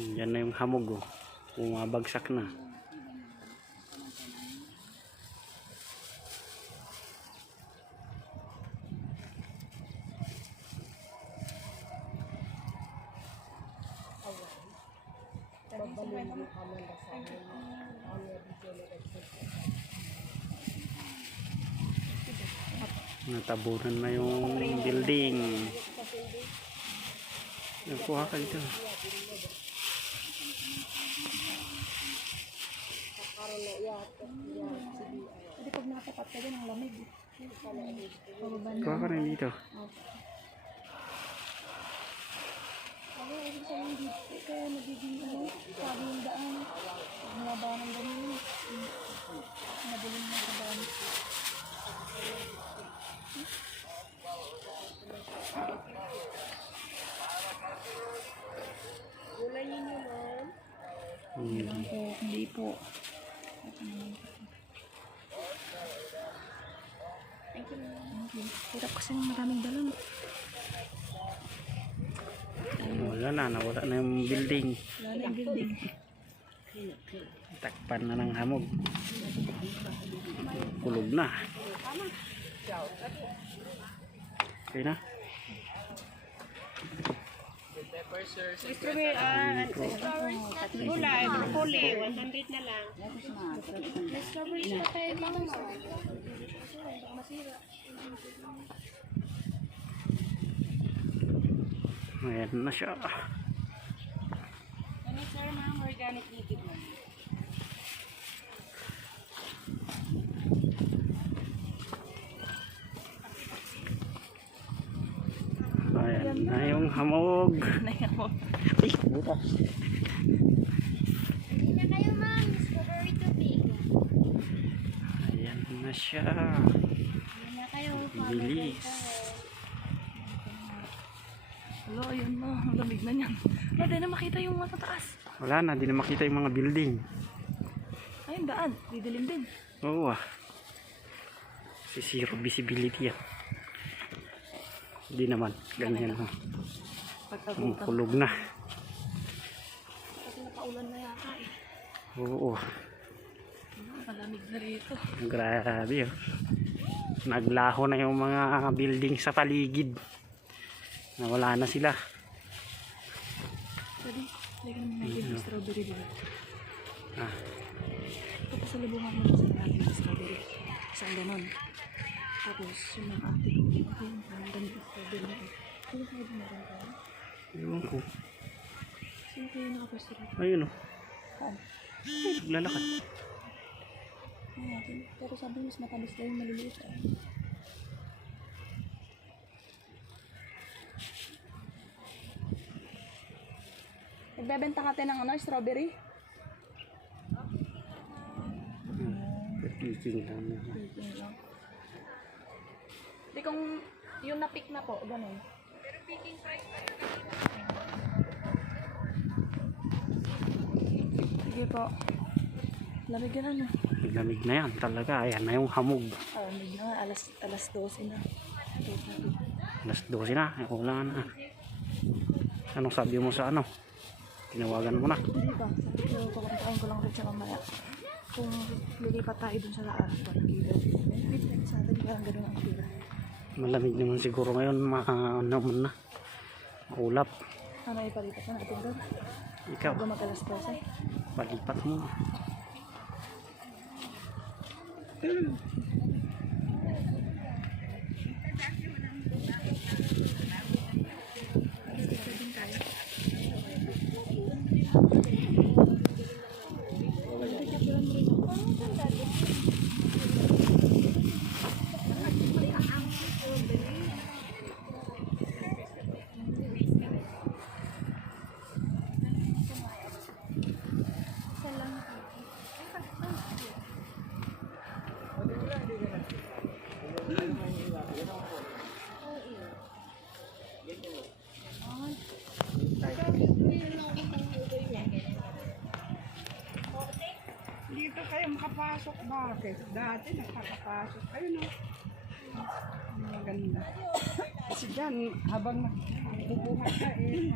Yan na yung hamog oh. Bumabagsak na. Natabunan na yung building. Nakuha ka dito. Hindi pag nakapat ka dyan, ang lamig. Kuha ka rin dito. Ano, ibig sabihin dito, kaya nagiging ano, sabi yung daan. Nababa ng ganun, nabuling na sa daan. Hmm. Po, hindi po. Thank you. You. Hirap kasi ng maraming dalon. Wala na, nawala na yung building. Wala na yung building. Takpan na ng hamog. Kulog na. Okay na. Strawberry, ah, gulay, broccoli, 100 na lang. Strawberry pa tayo, mama. Masira. Ayan na siya. Ano sir, ma'am, organic liquid mo. Ayan na yung hamog. Ay, butas. Hindi na kayo ma'am, strawberry tubig. Ayan na siya. Hindi na kayo, Bilis. Hello, ayun na. Ang lamig na niyan. Wala din na makita yung mga taas. Wala na, di na makita yung mga building. Ayun, daan. Didilim din. Oo ah. Si zero visibility yan. Hindi naman. Ganyan. Pag Ang kulog na. Kasi nakaulan na yata eh. Oo. Malamig na rito. Grabe oh. Naglaho na yung mga building sa paligid. Nawala na sila. Pwede. Lagyan mo natin yung strawberry dito. Ah, Ito pasalubungan mo na sa strawberry. Saan ganon. Ate ko. Ate yung parang ganito na eh. Sino kayo meron ka? ewan ko. Sino kayo nakapwesto rito? Ayun oh. Saan? Naglalakad. Ano natin? Pero sabi mas matamis daw yung maliliit eh. Nagbebenta ka ng ano, strawberry? Pagkising lang. Picking lang. Di kung yung na-pick na po, ganun. Sige po. Lamig yan ano. Lamig na yan talaga. Ayan na yung hamog. Ah, lamig na. Alas, alas 12 na. Alas 12 na. Eh, Wala na. Anong sabi mo sa ano? Tinawagan mo na. Hindi ba? Sabi ko, kukuntaan ko lang rin siya mamaya. Kung lilipat tayo dun sa laas, parang wait, sa atin parang ganun ang tira. Malamig naman siguro ngayon. Ma ano naman na. Maulap. Ano ipalipat na natin doon? Ikaw, Bago mag-alas 12. palipat mo. Kayo makapasok. Bakit? Dati nakakapasok kayo, no? Ang Maganda. Kasi dyan, habang nagbubuhat ka, eh,